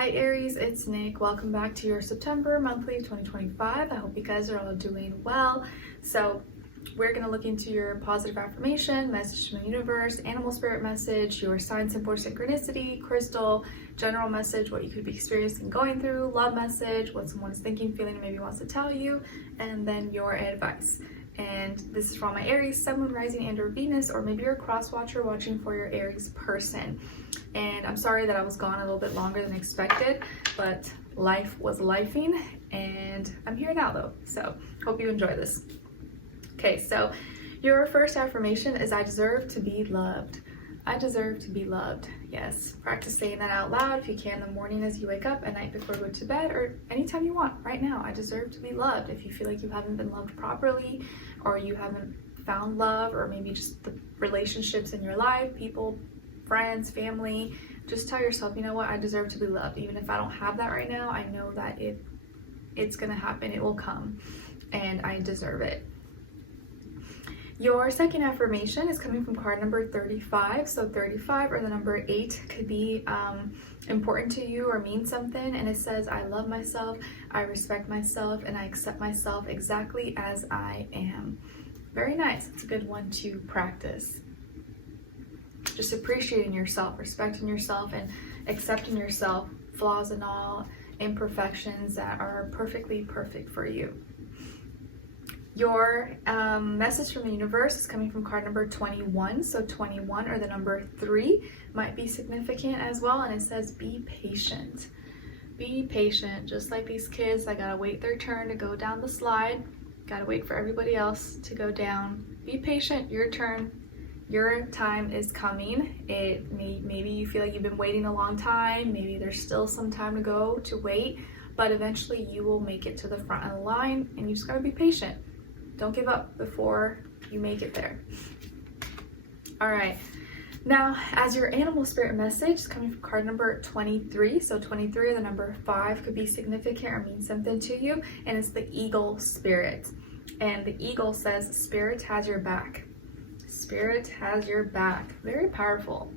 Hi Aries, it's Nick. Welcome back to your September monthly 2025. I hope you guys are all doing well. So we're going to look into your positive affirmation, message from the universe, animal spirit message, your sign, symbol, synchronicity, crystal, general message, what you could be experiencing, going through, love message, what someone's thinking, feeling, and maybe wants to tell you, and then your advice. And this is for all my Aries, Sun, Moon, Rising, and or Venus, or maybe you're a cross watcher watching for your Aries person. And I'm sorry that I was gone a little bit longer than expected, but life was lifing, and I'm here now though. So hope you enjoy this. Okay, so your first affirmation is I deserve to be loved. I deserve to be loved. Yes, practice saying that out loud if you can in the morning as you wake up, at night before you go to bed, or anytime you want right now. I deserve to be loved. If you feel like you haven't been loved properly, or you haven't found love, or maybe just the relationships in your life, people, friends, family, just tell yourself, you know what, I deserve to be loved. Even if I don't have that right now, I know that it's gonna happen, it will come, and I deserve it. Your second affirmation is coming from card number 35. So 35 or the number 8 could be important to you or mean something. And it says, I love myself, I respect myself, and I accept myself exactly as I am. Very nice. It's a good one to practice. Just appreciating yourself, respecting yourself, and accepting yourself, flaws and all, imperfections that are perfectly perfect for you. Your message from the universe is coming from card number 21. So 21 or the number 3 might be significant as well. And it says, be patient. Be patient. Just like these kids that gotta wait their turn to go down the slide. Gotta wait for everybody else to go down. Be patient. Your turn. Your time is coming. Maybe you feel like you've been waiting a long time. Maybe there's still some time to go to wait. But eventually you will make it to the front of the line. And you just gotta be patient. Don't give up before you make it there. All right. Now, as your animal spirit message, coming from card number 23. So 23 or the number 5 could be significant or mean something to you. And it's the eagle spirit. And the eagle says, Spirit has your back. Spirit has your back. Very powerful.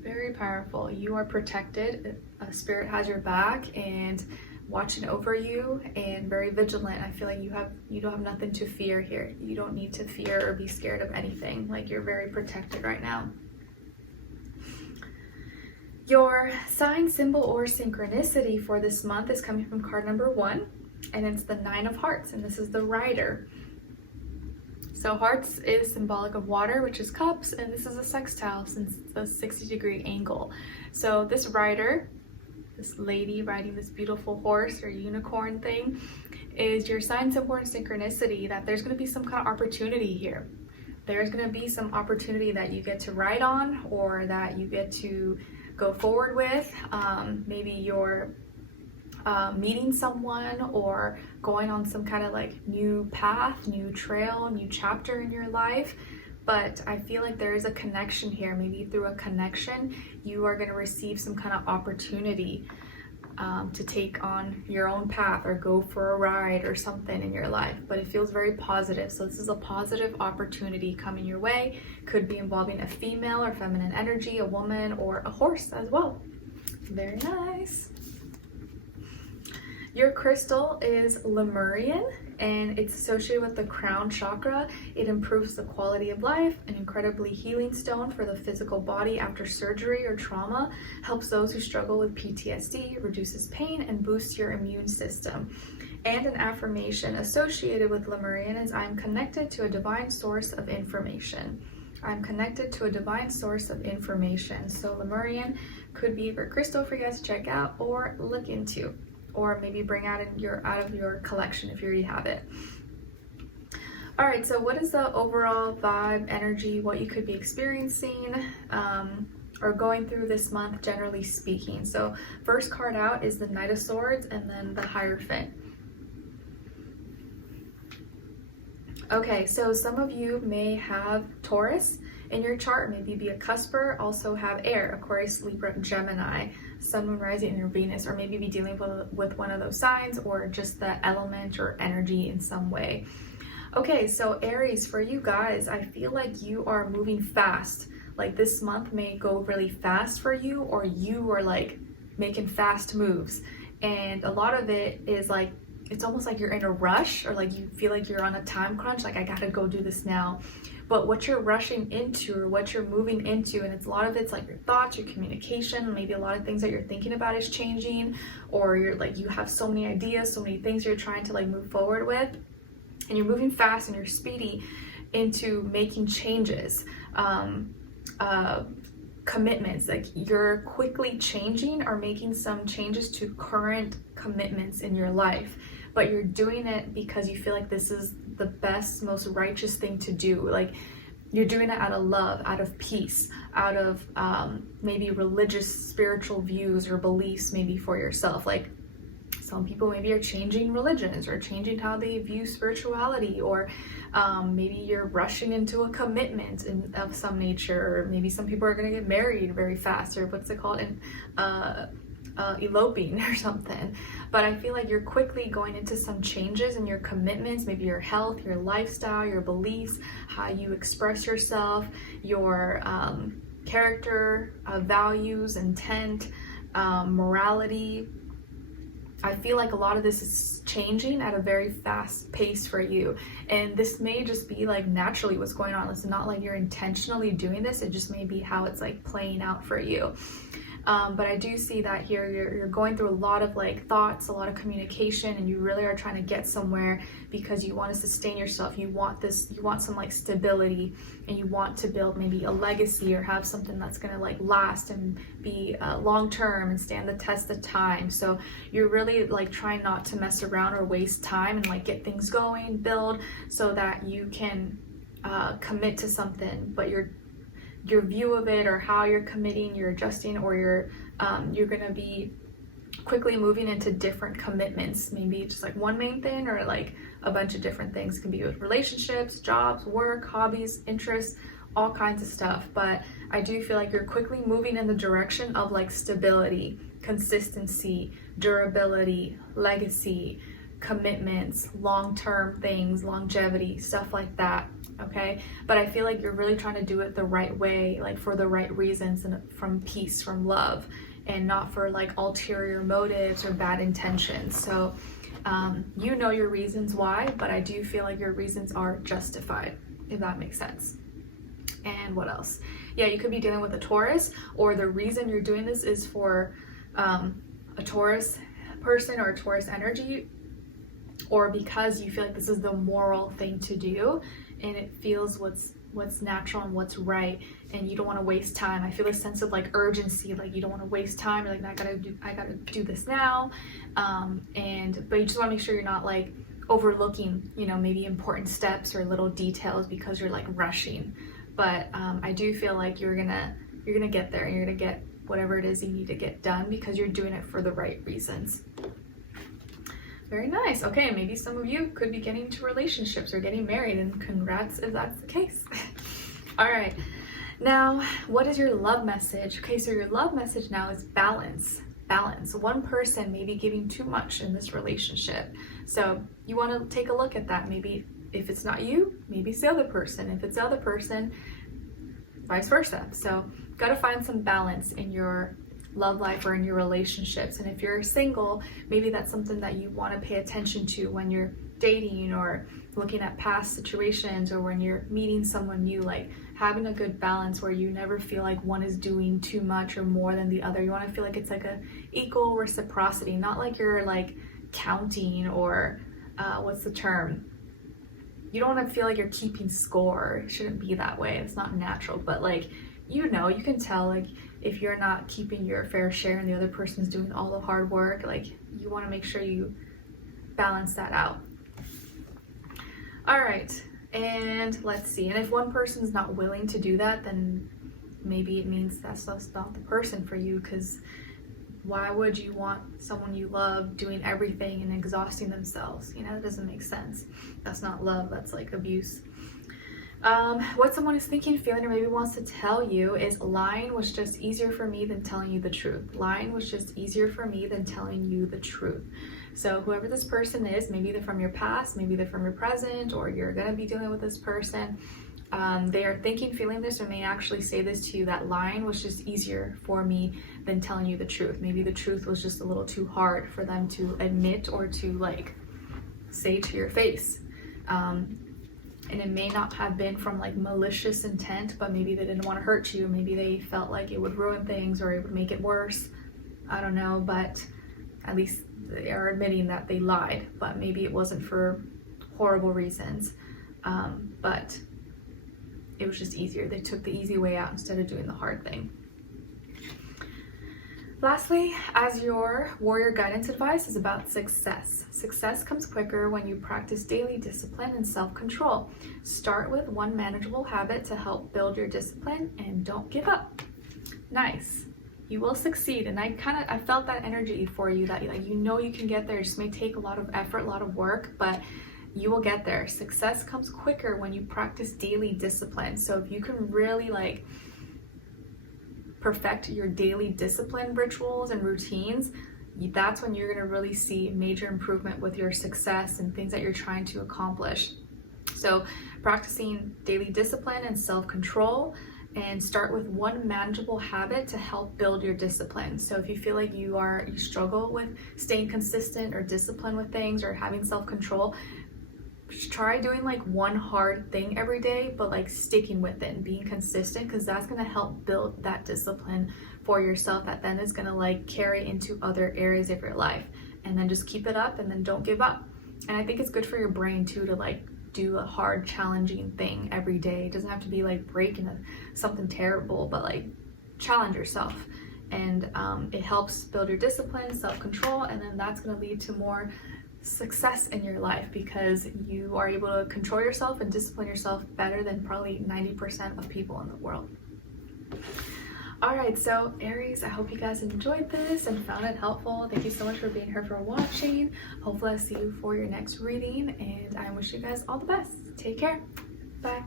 Very powerful. You are protected. Spirit has your back and watching over you and very vigilant. I feel like you don't have nothing to fear here. You don't need to fear or be scared of anything. Like, you're very protected right now. Your sign, symbol, or synchronicity for this month is coming from card number 1, and it's the 9 of Hearts, and this is the Rider. So hearts is symbolic of water, which is cups, and this is a sextile since it's a 60-degree angle. So this rider, this lady riding this beautiful horse or unicorn thing, is your sign, symbol, and synchronicity that there's going to be some kind of opportunity here. There's going to be some opportunity that you get to ride on, or that you get to go forward with. Maybe you're meeting someone or going on some kind of like new path, new trail, new chapter in your life. But I feel like there is a connection here. Maybe through a connection, you are going to receive some kind of opportunity to take on your own path or go for a ride or something in your life. But it feels very positive. So this is a positive opportunity coming your way. Could be involving a female or feminine energy, a woman, or a horse as well. Very nice. Your crystal is Lemurian, and it's associated with the crown chakra. It improves the quality of life, an incredibly healing stone for the physical body after surgery or trauma, helps those who struggle with PTSD, reduces pain, and boosts your immune system. And an affirmation associated with Lemurian is, I'm connected to a divine source of information. I'm connected to a divine source of information. So Lemurian could be a crystal for you guys to check out or look into, or maybe bring out of your collection if you already have it. All right, so what is the overall vibe, energy, what you could be experiencing or going through this month, generally speaking? So first card out is the Knight of Swords, and then the Hierophant. Okay, so some of you may have Taurus in your chart, maybe be a cusper, also have air, Aquarius, Libra, Gemini, Sun, Moon, Rising, and your Venus, or maybe be dealing with one of those signs or just the element or energy in some way. Okay, so Aries, for you guys, I feel like you are moving fast. Like this month may go really fast for you, or you are like making fast moves. And a lot of it is like, it's almost like you're in a rush, or like you feel like you're on a time crunch, like I gotta go do this now. But what you're rushing into, or what you're moving into, and it's a lot of it's like your thoughts, your communication, maybe a lot of things that you're thinking about is changing, or you're like, you have so many ideas, so many things you're trying to like move forward with, and you're moving fast and you're speedy into making changes, commitments, like you're quickly changing or making some changes to current commitments in your life, but you're doing it because you feel like this is the best, most righteous thing to do. Like you're doing it out of love, out of peace, out of maybe religious, spiritual views or beliefs, maybe for yourself. Like some people maybe are changing religions or changing how they view spirituality, or maybe you're rushing into a commitment of some nature, or maybe some people are going to get married very fast, or what's it called, eloping or something. But I feel like you're quickly going into some changes in your commitments, maybe your health, your lifestyle, your beliefs, how you express yourself, your character, values, intent, morality. I feel like a lot of this is changing at a very fast pace for you. And this may just be like naturally what's going on. It's not like you're intentionally doing this. It just may be how it's like playing out for you. But I do see that here you're going through a lot of like thoughts, a lot of communication, and you really are trying to get somewhere because you want to sustain yourself. You want this, you want some like stability, and you want to build maybe a legacy or have something that's going to like last and be long term and stand the test of time. So you're really like trying not to mess around or waste time, and like get things going, build, so that you can commit to something, but your view of it, or how you're committing, you're adjusting, or you're gonna be quickly moving into different commitments, maybe just like one main thing, or like a bunch of different things. It can be with relationships, jobs, work, hobbies, interests, all kinds of stuff. But I do feel like you're quickly moving in the direction of like stability, consistency, durability, legacy, commitments, long-term things, longevity, stuff like that. Okay, but I feel like you're really trying to do it the right way, like for the right reasons, and from peace, from love, and not for like ulterior motives or bad intentions. So you know your reasons why, but I do feel like your reasons are justified, if that makes sense. And what else? Yeah, you could be dealing with a Taurus, or the reason you're doing this is for a Taurus person or a Taurus energy, or because you feel like this is the moral thing to do, and it feels what's natural and what's right, and you don't want to waste time. I feel a sense of like urgency, like you don't want to waste time. You're like, I gotta do this now, but you just want to make sure you're not like overlooking, you know, maybe important steps or little details because you're like rushing. But I do feel like you're gonna get there, and you're gonna get whatever it is you need to get done because you're doing it for the right reasons. Very nice. Okay, maybe some of you could be getting into relationships or getting married, and congrats if that's the case. All right, now what is your love message? Okay, so your love message now is balance. Balance. One person may be giving too much in this relationship, so you want to take a look at that. Maybe if it's not you, maybe it's the other person. If it's the other person, vice versa. So got to find some balance in your love life or in your relationships. And if you're single, maybe that's something that you want to pay attention to when you're dating or looking at past situations, or when you're meeting someone new, like having a good balance where you never feel like one is doing too much or more than the other. You want to feel like it's like a equal reciprocity, not like you're like counting, or what's the term? You don't want to feel like you're keeping score. It shouldn't be that way. It's not natural, but like, you know, you can tell like if you're not keeping your fair share and the other person's doing all the hard work. Like you want to make sure you balance that out. All right, and let's see. And if one person's not willing to do that, then maybe it means that's just not the person for you, because why would you want someone you love doing everything and exhausting themselves? You know, that doesn't make sense. That's not love, that's like abuse. What someone is thinking, feeling, or maybe wants to tell you is lying was just easier for me than telling you the truth. Lying was just easier for me than telling you the truth. So whoever this person is, maybe they're from your past, maybe they're from your present, or you're gonna be dealing with this person, They are thinking, feeling this, or may actually say this to you, that lying was just easier for me than telling you the truth. Maybe the truth was just a little too hard for them to admit or to like say to your face. And it may not have been from like malicious intent, but maybe they didn't want to hurt you. Maybe they felt like it would ruin things or it would make it worse. I don't know, but at least they are admitting that they lied, but maybe it wasn't for horrible reasons. But it was just easier. They took the easy way out instead of doing the hard thing. Lastly, as your warrior guidance advice is about success. Success comes quicker when you practice daily discipline and self-control. Start with one manageable habit to help build your discipline and don't give up. Nice. You will succeed. And I felt that energy for you, that like, you know you can get there. It just may take a lot of effort, a lot of work, but you will get there. Success comes quicker when you practice daily discipline. So if you can really like perfect your daily discipline rituals and routines, that's when you're going to really see major improvement with your success and things that you're trying to accomplish. So practicing daily discipline and self-control, and start with one manageable habit to help build your discipline. So if you feel like you struggle with staying consistent or disciplined with things or having self-control, try doing like one hard thing every day, but like sticking with it and being consistent, because that's going to help build that discipline for yourself that then is going to like carry into other areas of your life. And then just keep it up and then don't give up. And I think it's good for your brain too to like do a hard, challenging thing every day. It doesn't have to be like breaking something terrible, but like challenge yourself. And it helps build your discipline, self-control, and then that's going to lead to more success in your life because you are able to control yourself and discipline yourself better than probably 90% of people in the world. All right, so Aries, I hope you guys enjoyed this and found it helpful. Thank you so much for being here, for watching. Hopefully I'll see you for your next reading, and I wish you guys all the best. Take care. Bye.